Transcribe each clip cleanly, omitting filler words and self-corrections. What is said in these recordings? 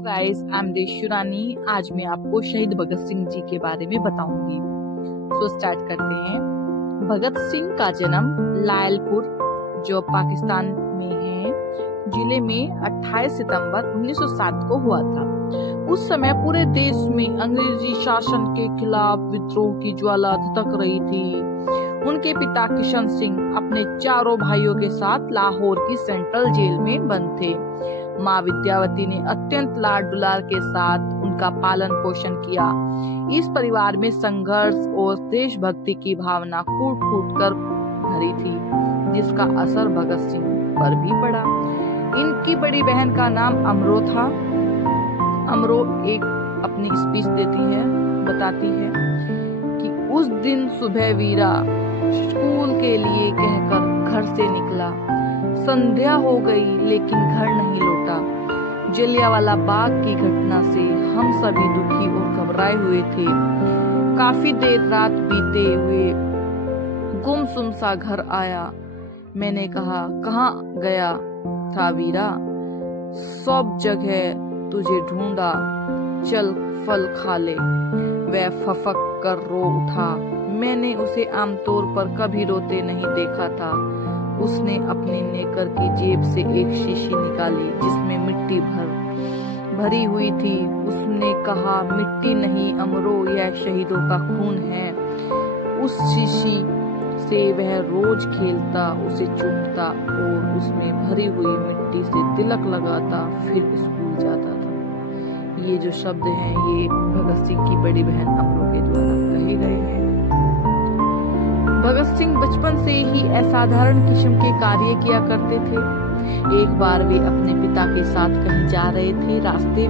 Guys, I am देशुरानी। आज मैं आपको शहीद भगत सिंह जी के बारे में बताऊंगी। सो स्टार्ट करते हैं। भगत सिंह का जन्म लायलपुर, जो पाकिस्तान में है, जिले में 28 सितंबर 1907 को हुआ था। उस समय पूरे देश में अंग्रेजी शासन के खिलाफ विद्रोह की ज्वाला धधक रही थी। उनके पिता किशन सिंह अपने चारों भाइयों के साथ लाहौर की सेंट्रल जेल में बंद थे। माँ विद्यावती ने अत्यंत लाड दुलार के साथ उनका पालन पोषण किया। इस परिवार में संघर्ष और देशभक्ति की भावना कूट कूट कर भरी थी, जिसका असर भगत सिंह पर भी पड़ा। इनकी बड़ी बहन का नाम अमरो था। अमरो एक अपनी स्पीच देती है, बताती है कि उस दिन सुबह वीरा स्कूल के लिए कहकर घर से निकला। संध्या हो गई लेकिन घर नहीं लौटा। जलियांवाला बाग की घटना से हम सभी दुखी और घबराए हुए थे। काफी देर रात बीते हुए गुमसुम सा घर आया। मैंने कहा, कहाँ गया था वीरा? सब जगह तुझे ढूंढा, चल फल खा ले। वह फफक कर रो उठा। मैंने उसे आमतौर पर कभी रोते नहीं देखा था। उसने अपने नेकर की जेब से एक शीशी निकाली जिसमें मिट्टी भरी हुई थी। उसने कहा, मिट्टी नहीं अमरो, यह शहीदों का खून है। उस शीशी से वह रोज खेलता, उसे चूमता और उसमें भरी हुई मिट्टी से तिलक लगाता, फिर स्कूल जाता था। ये जो शब्द हैं, ये भगत सिंह की बड़ी बहन अमरो के द्वारा कहे गए हैं। भगत सिंह बचपन से ही असाधारण किस्म के कार्य किया करते थे। एक बार वे अपने पिता के साथ कहीं जा रहे थे। रास्ते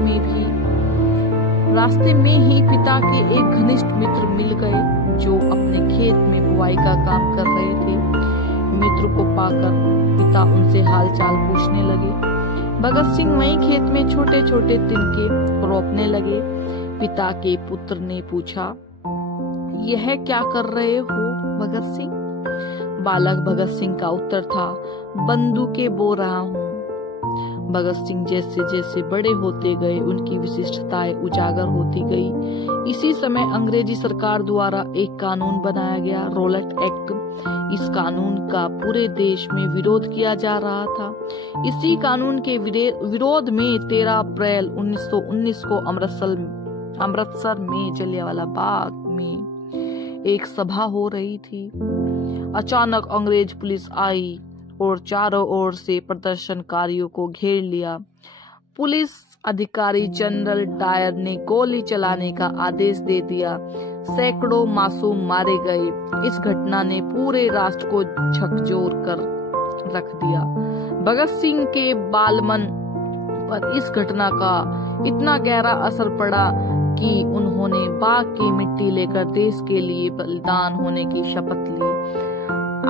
में ही पिता के एक घनिष्ठ मित्र मिल गए, जो अपने खेत में बुआई का काम कर रहे थे। मित्र को पाकर पिता उनसे हालचाल पूछने लगे। भगत सिंह वहीं खेत में छोटे छोटे तिनके रोपने लगे। पिता के पुत्र ने पूछा, यह क्या कर रहे हो भगत सिंह? बालक भगत सिंह का उत्तर था, बंदूकें बो रहा हूँ। भगत सिंह जैसे जैसे बड़े होते गए, उनकी विशिष्टताएं उजागर होती गई। इसी समय अंग्रेजी सरकार द्वारा एक कानून बनाया गया, रॉलेट एक्ट। इस कानून का पूरे देश में विरोध किया जा रहा था। इसी कानून के विरोध में 13 अप्रैल 1919 को अमृतसर में जलियांवाला बाग में एक सभा हो रही थी। अचानक अंग्रेज पुलिस आई और चारों ओर से प्रदर्शनकारियों को घेर लिया। पुलिस अधिकारी जनरल डायर ने गोली चलाने का आदेश दे दिया। सैकड़ों मासूम मारे गए। इस घटना ने पूरे राष्ट्र को झकझोर कर रख दिया। भगत सिंह के बालमन पर इस घटना का इतना गहरा असर पड़ा कि उन्होंने बाग की मिट्टी लेकर देश के लिए बलिदान होने की शपथ ली।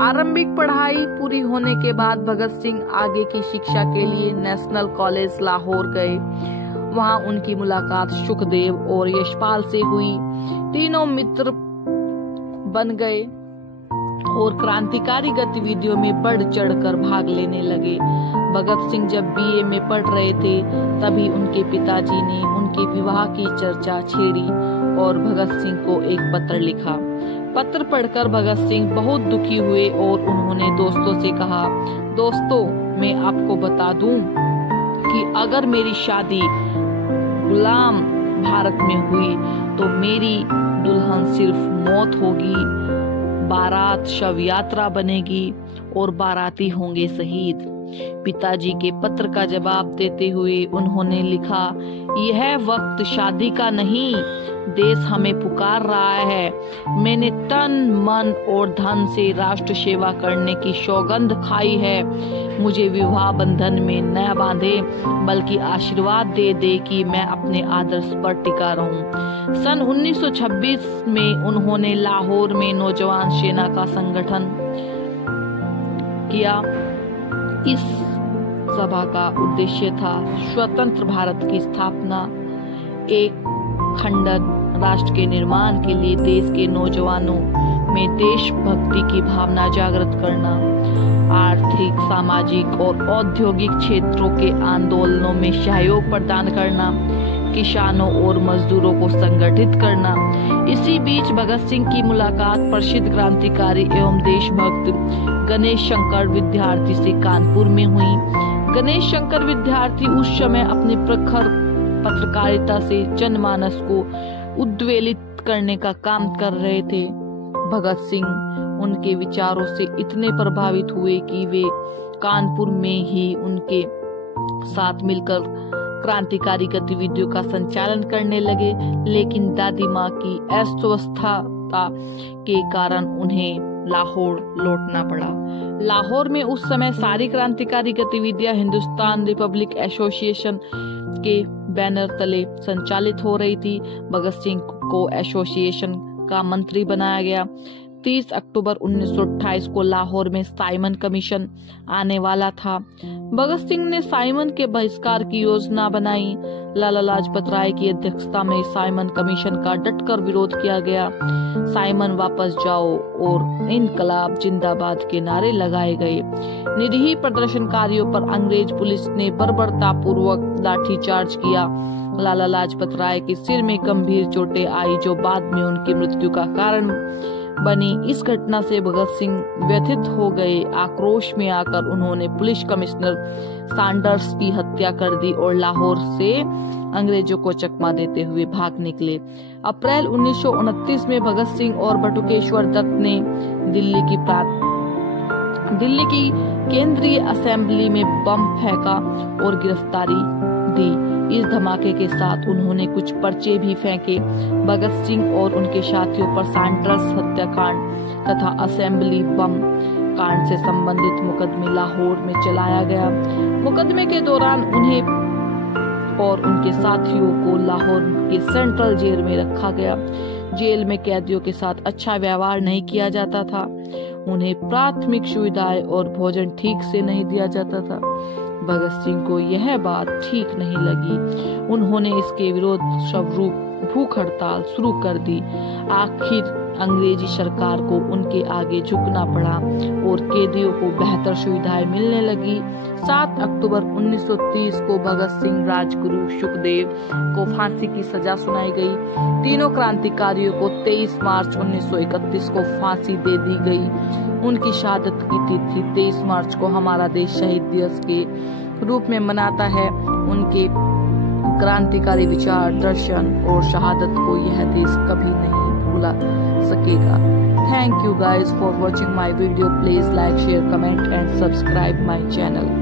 आरंभिक पढ़ाई पूरी होने के बाद भगत सिंह आगे की शिक्षा के लिए नेशनल कॉलेज लाहौर गए। वहां उनकी मुलाकात सुखदेव और यशपाल से हुई। तीनों मित्र बन गए और क्रांतिकारी गतिविधियों में बढ़ चढ़कर भाग लेने लगे। भगत सिंह जब बीए में पढ़ रहे थे, तभी उनके पिताजी ने उनके विवाह की चर्चा छेड़ी और भगत सिंह को एक पत्र लिखा। पत्र पढ़कर भगत सिंह बहुत दुखी हुए और उन्होंने दोस्तों से कहा, दोस्तों, मैं आपको बता दूं कि अगर मेरी शादी गुलाम भारत में हुई तो मेरी दुल्हन सिर्फ मौत होगी, बारात शव यात्रा बनेगी और बाराती होंगे शहीद। पिताजी के पत्र का जवाब देते हुए उन्होंने लिखा, यह वक्त शादी का नहीं, देश हमें पुकार रहा है। मैंने तन मन और धन से राष्ट्र सेवा करने की सौगंध खाई है। मुझे विवाह बंधन में न बांधे, बल्कि आशीर्वाद दे दे कि मैं अपने आदर्श पर टिका रहूं। सन 1926 में उन्होंने लाहौर में नौजवान सेना का संगठन किया। इस सभा का उद्देश्य था स्वतंत्र भारत की स्थापना, एक खंडन राष्ट्र के निर्माण के लिए देश के नौजवानों में देशभक्ति की भावना जागृत करना, आर्थिक, सामाजिक और औद्योगिक क्षेत्रों के आंदोलनों में सहयोग प्रदान करना, किसानों और मजदूरों को संगठित करना। इसी बीच भगत सिंह की मुलाकात प्रसिद्ध क्रांतिकारी एवं देशभक्त गणेश शंकर विद्यार्थी से कानपुर में हुई। गणेश शंकर विद्यार्थी उस समय अपनी प्रखर पत्रकारिता से जनमानस को उद्वेलित करने का काम कर रहे थे। भगत सिंह उनके विचारों से इतने प्रभावित हुए कि वे कानपुर में ही उनके साथ मिलकर क्रांतिकारी गतिविधियों का संचालन करने लगे, लेकिन दादी माँ की अस्वस्थता के कारण उन्हें लाहौर लौटना पड़ा। लाहौर में उस समय सारी क्रांतिकारी गतिविधियां हिंदुस्तान रिपब्लिक एसोसिएशन के बैनर तले संचालित हो रही थी। भगत सिंह को एसोसिएशन का मंत्री बनाया गया। 30 अक्टूबर 1928 को लाहौर में साइमन कमीशन आने वाला था। भगत सिंह ने साइमन के बहिष्कार की योजना बनाई। लाला लाजपत राय की अध्यक्षता में साइमन कमीशन का डटकर विरोध किया गया। साइमन वापस जाओ और इनकलाब जिंदाबाद के नारे लगाए गए। निरीह प्रदर्शनकारियों पर अंग्रेज पुलिस ने बर्बरतापूर्वक लाठीचार्ज किया। लाला लाजपत राय के सिर में गंभीर चोटें आई, जो बाद में उनकी मृत्यु का कारण बनी। इस घटना से भगत सिंह व्यथित हो गए। आक्रोश में आकर उन्होंने पुलिस कमिश्नर सैंडर्स की हत्या कर दी और लाहौर से अंग्रेजों को चकमा देते हुए भाग निकले। अप्रैल 1929 में भगत सिंह और बटुकेश्वर दत्त ने दिल्ली की केंद्रीय असेंबली में बम फेंका और गिरफ्तारी दी। इस धमाके के साथ उन्होंने कुछ पर्चे भी फेंके। भगत सिंह और उनके साथियों पर सैंडर्स हत्याकांड तथा असेंबली बम कांड से संबंधित मुकदमे लाहौर में चलाया गया। मुकदमे के दौरान उन्हें और उनके साथियों को लाहौर के सेंट्रल जेल में रखा गया। जेल में कैदियों के साथ अच्छा व्यवहार नहीं किया जाता था। उन्हें प्राथमिक सुविधाएं और भोजन ठीक से नहीं दिया जाता था। भगत सिंह को यह बात ठीक नहीं लगी। उन्होंने इसके विरोध स्वरूप भूख हड़ताल शुरू कर दी। आखिर अंग्रेजी सरकार को उनके आगे झुकना पड़ा और कैदियों को बेहतर सुविधाएं मिलने लगी। 7 अक्टूबर 1930 को भगत सिंह, राजगुरु, सुखदेव को फांसी की सजा सुनाई गई। तीनों क्रांतिकारियों को 23 मार्च 1931 को फांसी दे दी गई। उनकी शहादत की तिथि 23 मार्च को हमारा देश शहीद दिवस के रूप में मनाता है। उनके क्रांतिकारी विचार, दर्शन और शहादत को यह देश कभी नहीं भूला सकेगा। Thank you guys for watching my video. Please like, share, comment and subscribe my channel.